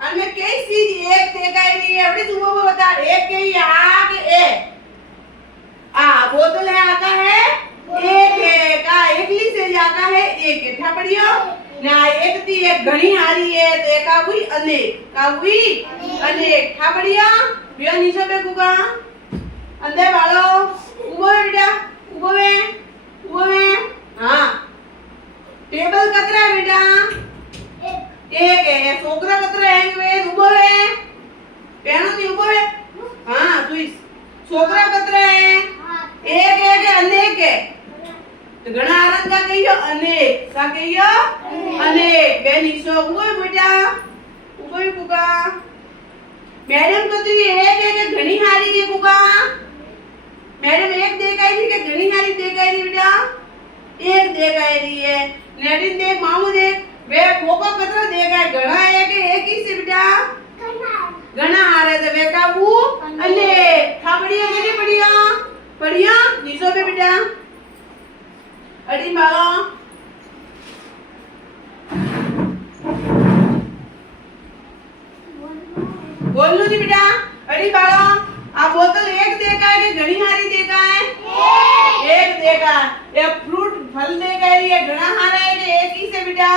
અને કઈ ચીજ એક દેખાઈ रही है अपनी तुम वो बता एक के यहाँ के एक बोतल है आका है एक है का एकली से आका है एक ठा पड़ियो ना एक थी एक घणी हारी है तो एक हुई अनेक का हुई अनेक ठा पड़ियो बिया नीचे पे कुका अंदर वालो उबो बेटा उबो में हां टेबल कतरा बेटा एक है छोकरा कतरा है वे उबो है पेनो नी उबो है हां तू छोकरा कतरा है एक है के अनेक है तो घणा आनंद का कहियो अनेक का कहियो अनेक बेनी सो उबो बेटा उबो ही कुका मैडम कतरी है के घणी हारी है कुका मैडम एक देखाई थी के घणी हारी देखाई रही बेटा एक देखाई रही है नेडिन देख मामू देख वे खोको कतरा देखाय घणा है के एक ही से बेटा घणा हारे तो वे काबू अने थाबड़िया केनी पड़िया नीचो पे बेटा अड़ी मारो बोलनो जी बेटा अड़ी बालो आ बोतल एक देखा है कि घणी हारी देखा है एक देखा ये फ्रूट फल देखा है ये घणा हारा है कि एक ही से बेटा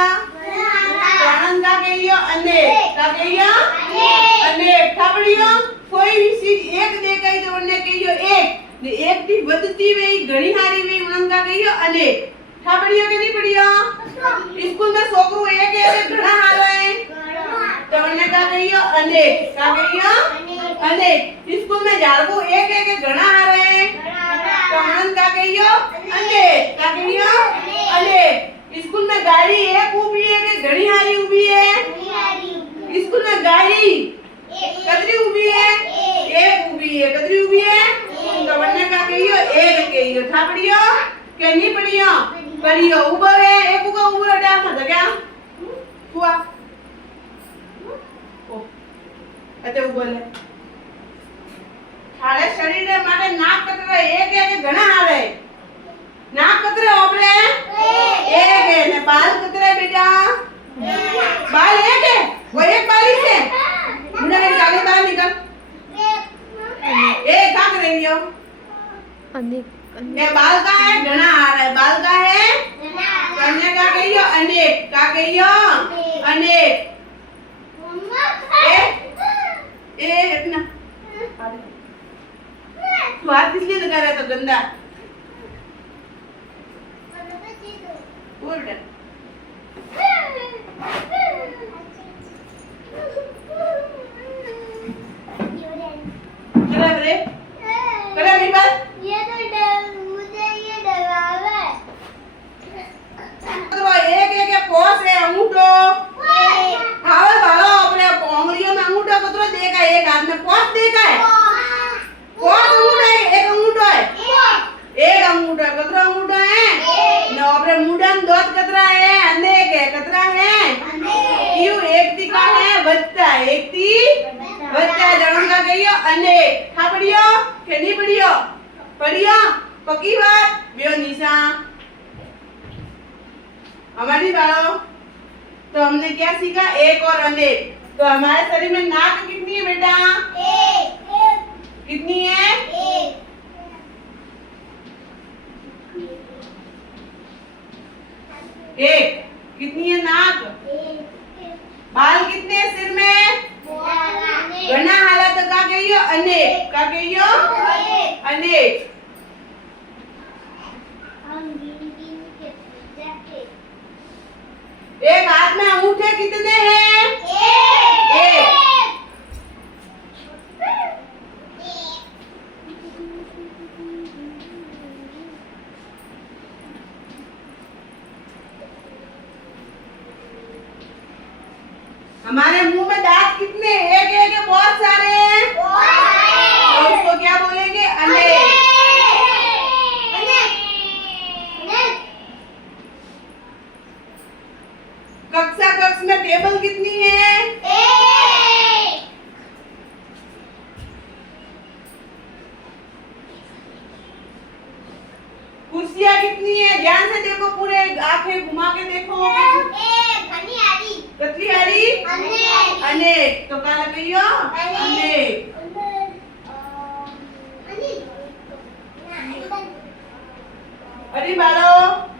आनंद का कहियो अनेक थाबड़ियो कोई भी चीज एक देखाई तो उन्ने कहियो एक ने एक दी વધતી वे घणी हारी वे उन्ने का कहियो अनेक थाबड़ियो के नहीं पड़ियो स्कूल में छोकरो एक है घणा हारा है तो उन्ने का कहियो अनेक स्कूल में झाड़को एक है के घणा हारा है तो उन्ने का कहियो अनेक स्कूल में गाड़ी एक ऊभी है के घणी हारी ऊभी है स्कूल में गाड़ी कतरी ऊभी है एक ऊभी है कतरी ऊभी है तो वन्ने का कहियो एक कहियो थापड़ियो के नी पड़ियो ऊबो है एक को ऊबो डा मत क्या हुआ ओ अते ऊबो ले थारे शरीर रे माटे नाक कतरा एक है के घणा आवे नाक कतरा ओपरे एक है ने बाल कतरा बेटा बाल एक है वो एक बाली से मुंडा के आगे बाहर निकल ए का कर रही हो अनेक ये बाल का है घना आ रहा है बाल का है कन्या का कहियो अनेक का कहियो अनेक ए इतना तू हाथ किसलिए लगा रहा है तो गंदा बोल चला रे करा मेरी बात ये तो मुझे ये डरावे तो एक पोस है अंगूठो हावे भालो अपने उंगलियों में अंगूठा कतरो देखा एक हाथ में पोस देखा है पोस अंगूठा है एक अंगूठा है एक अंगूठा कतरो अंगूठा है न अपने मुंडा में दो कतरा है अनेक है कतरा है क्यों एक ती का है बच्चा एक ती बच्चा जन्म का कहियो अनेक था पड़ियो के नहीं पड़ियो पक्की बात बियो निशा हमारी बालो तो हमने क्या सीखा एक और अनेक तो हमारे शरीर में नाक कितनी है बेटा एक कितनी है एक कितनी है नाक बाल कितने हैं सिर में घना हालत का कहियो अनेक का कहियो अनेक एक हाथ में अंगूठे कितने हैं एक हमारे मुंह में दांत कितने एक एक बहुत सारे तो उसको क्या बोलेंगे अनेक कक्षा कक्ष में टेबल कितनी है कुर्सियाँ कितनी है ध्यान से देखो पूरे आंखें घुमा के देखो कतरी हारी अनेक કાગળિયો અનેક. અરે બાળો